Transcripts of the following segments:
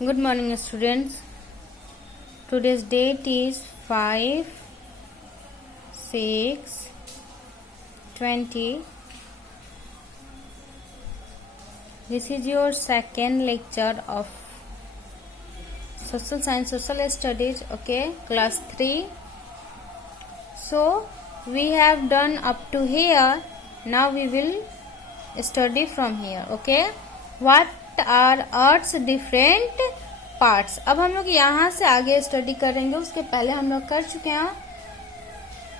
Good morning, students. Today's date is 5/6/20. This is your second lecture of Social Science, Social Studies, okay, class 3. So, we have done up to here. Now we will study from here, okay. What are Earth's different parts? अब हम लोग यहाँ से आगे study करेंगे, उसके पहले हम लोग कर चुके हैं.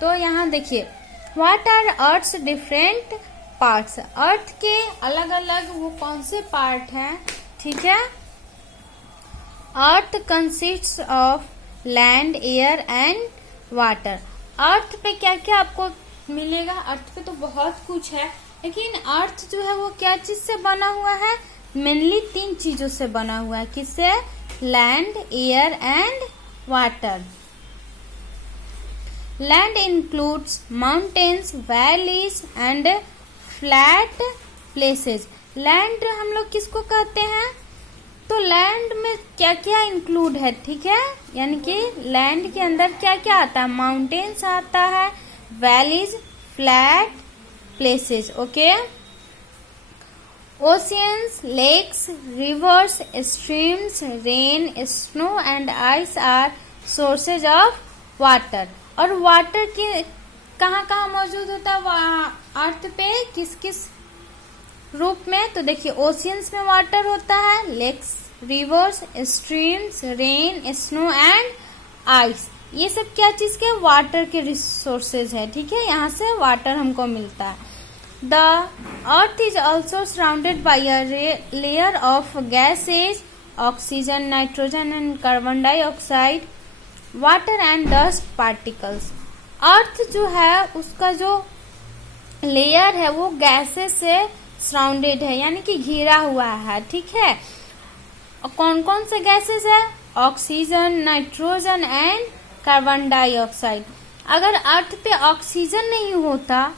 तो यहाँ देखिए, What are Earth's different parts? अर्थ के अलग अलग वो कौन से पार्ट हैं, ठीक है. Earth consists of land, air and water. Earth पे क्या क्या आपको मिलेगा? अर्थ पे तो बहुत कुछ है, लेकिन अर्थ जो है वो क्या चीज से बना हुआ है? मेनली 3 चीजों से बना हुआ है. किससे? Land, air and water. Land includes mountains, valleys and flat places. Land हम लोग किसको कहते हैं? तो लैंड में क्या क्या इंक्लूड है, ठीक है. यानी कि लैंड के अंदर क्या क्या आता है? माउंटेन्स आता है, valleys, flat places, okay. Oceans, lakes, rivers, streams, rain, snow and ice are sources of water. और वाटर के कहाँ कहाँ मौजूद होता है अर्थ पे, किस किस रूप में? तो देखिए, ओशियंस में वाटर होता है, lakes, rivers, streams, rain, snow and ice. ये सब क्या चीज के? वाटर के रिसोर्सेज है, ठीक है. यहाँ से वाटर हमको मिलता है. The earth is also surrounded by a layer of gases, oxygen, nitrogen and carbon dioxide, water and dust particles. अर्थ जो है उसका जो लेयर है वो गैसेस से सराउंडेड है, यानी कि घिरा हुआ है, ठीक है. और कौन कौन से गैसेस है? Oxygen, nitrogen and carbon dioxide. अगर अर्थ पे ऑक्सीजन नहीं होता,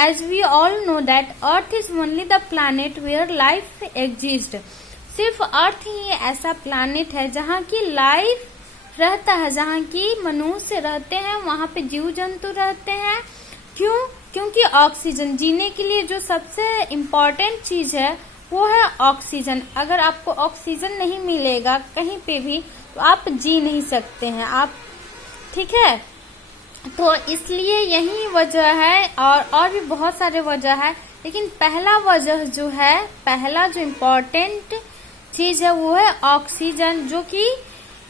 as we all know that earth is only the planet where life exists. सिर्फ अर्थ ही ऐसा प्लानिट है जहाँ की लाइफ रहता है, जहाँ की मनुष्य रहते हैं, वहाँ पे जीव जंतु रहते हैं. क्यों? क्योंकि ऑक्सीजन, जीने के लिए जो सबसे इम्पोर्टेंट चीज है वो है ऑक्सीजन. अगर आपको ऑक्सीजन नहीं मिलेगा कहीं पे भी तो आप जी नहीं सकते हैं आप, ठीक है. तो इसलिए यही वजह है, और भी बहुत सारे वजह है, लेकिन पहला वजह जो है, पहला जो इम्पोर्टेंट चीज है वो है ऑक्सीजन, जो कि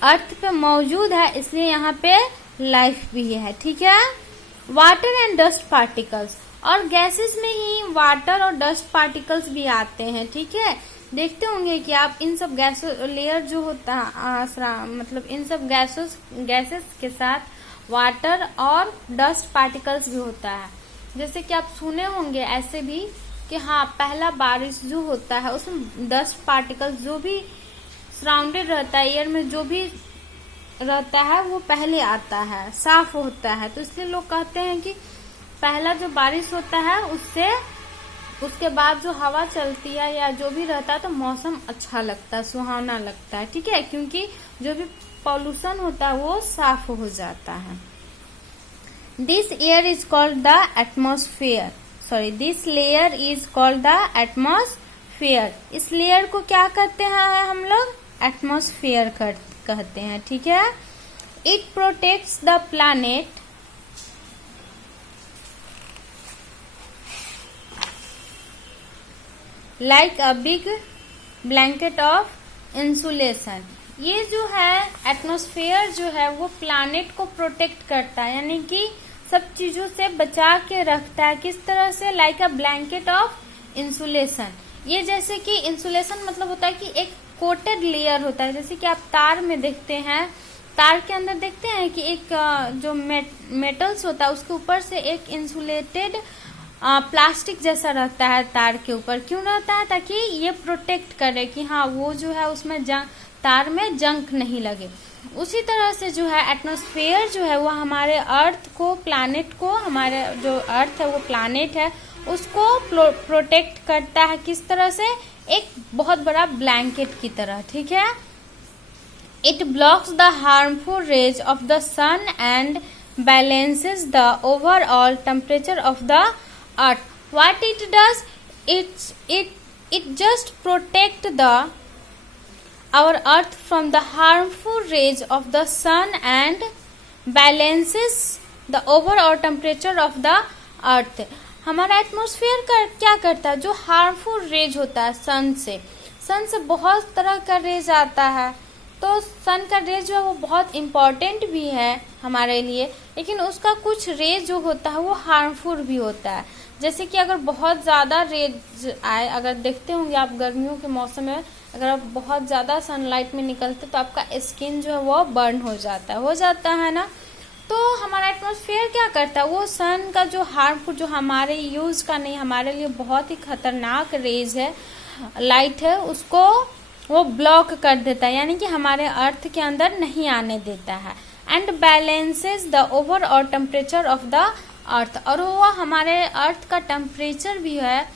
अर्थ पे मौजूद है, इसलिए यहाँ पे लाइफ भी है, ठीक है. Water and dust particles. और गैसेस में ही वाटर और डस्ट पार्टिकल्स भी आते हैं, ठीक है. देखते होंगे कि आप इन सब गैसेस लेयर जो होता है, मतलब इन सब गैसेस के साथ वाटर और डस्ट पार्टिकल्स भी होता है. जैसे कि आप सुने होंगे ऐसे भी कि हाँ, पहला बारिश जो होता है उसमें डस्ट पार्टिकल्स जो भी सराउंडेड रहता है, एयर में जो भी रहता है वो पहले आता है, साफ होता है. तो इसलिए लोग कहते हैं कि पहला जो बारिश होता है उससे उसके बाद जो हवा चलती है या जो भी रहता है तो मौसम अच्छा लगता है, सुहावना लगता है, ठीक है. क्योंकि जो भी पॉल्यूशन होता है वो साफ हो जाता है. This air is called the atmosphere. This layer is called the atmosphere. इस लेयर को क्या कहते हैं हम लोग? एटमॉस्फेयर कहते हैं, ठीक है. It protects the planet like a big blanket of insulation. ये जो है एटमॉस्फेयर जो है वो प्लैनेट को प्रोटेक्ट करता है, यानी कि सब चीजों से बचा के रखता है. किस तरह से? Like a blanket of insulation. ये जैसे कि इंसुलेशन मतलब होता है कि एक कोटेड लेयर होता है. जैसे कि आप तार में देखते हैं, तार के अंदर देखते हैं कि एक जो मेटल्स होता है उसके ऊपर से एक इंसुलेटेड प्लास्टिक जैसा रहता है तार के ऊपर. क्यों रहता है? ताकि ये प्रोटेक्ट करे कि हाँ वो जो है उसमें तार में जंक नहीं लगे. उसी तरह से जो है एटमॉस्फेयर जो है वो हमारे अर्थ को, प्लैनेट को, हमारे जो अर्थ है वो प्लैनेट है उसको प्रोटेक्ट करता है. किस तरह से? एक बहुत बड़ा ब्लैंकेट की तरह, ठीक है. It blocks the harmful rays of the sun and balances the overall temperature of the earth. What it does? It just protect our earth from the harmful rays of the sun and balances the overall temperature of the earth. हमारा atmosphere क्या करता है? जो harmful rays होता है सन से बहुत तरह का रेज आता है, तो सन का रेज जो है वो बहुत इम्पॉर्टेंट भी है हमारे लिए, लेकिन उसका कुछ रेज जो होता है वो हार्मफुल भी होता है। जैसे कि अगर बहुत ज़्यादा रेज आए, अगर देखते होंगे आप गर्मियों के मौसम में अगर आप बहुत ज़्यादा सनलाइट में निकलते तो आपका स्किन जो है वो बर्न हो जाता है ना। तो हमारा एटमॉस्फेयर क्या करता है? वो सन का जो हार्मफुल, जो हमारे यूज़ का नहीं, हमारे लिए बहुत ही खतरनाक रेज है, लाइट है, उसको वो ब्लॉक कर देता है, यानी कि हमारे अर्थ के अंदर नहीं आने देता है। And balances the overall temperature of the earth, और वो हमारे अर्थ का टेम्परेचर भी है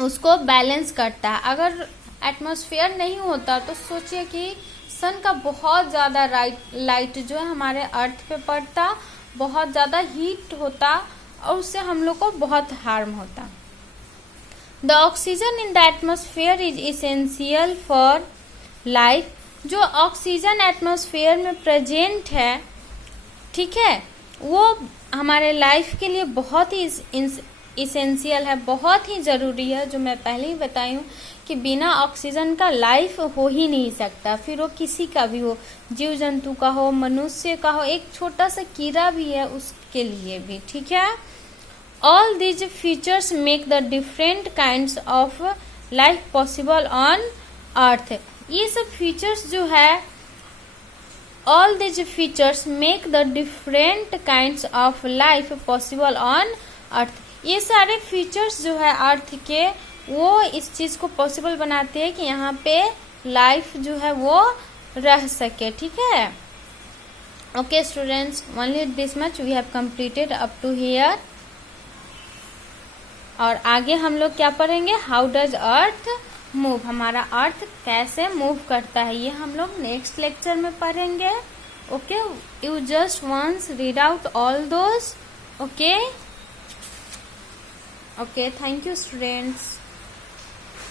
उसको बैलेंस करता है। अगर एटमॉस्फेयर नहीं होता तो सोचिए कि सन का बहुत ज़्यादा लाइट जो है हमारे अर्थ पे पड़ता, बहुत ज़्यादा हीट होता और उससे हम लोग को बहुत हार्म होता। The oxygen in the atmosphere is essential for life. जो ऑक्सीजन एटमॉस्फेयर में प्रेजेंट है, ठीक है, वो हमारे लाइफ के लिए बहुत ही इसेंशियल है, बहुत ही ज़रूरी है। जो मैं पहले ही बताई हूँ कि बिना ऑक्सीजन का लाइफ हो ही नहीं सकता, फिर वो किसी का भी हो, जीव जंतु का हो, मनुष्य का हो, एक छोटा सा कीड़ा भी है उसके लिए भी, ठीक है। All these features make the different kinds of life possible on earth. ये सब फीचर्स जो है, all these features make the different kinds of life possible on earth. ये सारे फीचर्स जो है अर्थ के, वो इस चीज को पॉसिबल बनाते हैं कि यहाँ पे लाइफ जो है वो रह सके, ठीक है। Okay students, only this much we have completed up to here. और आगे हम लोग क्या पढ़ेंगे? हाउ डज अर्थ मूव, हमारा अर्थ कैसे मूव करता है, ये हम लोग नेक्स्ट लेक्चर में पढ़ेंगे। Okay, you just once read out all those. Okay, thank you students.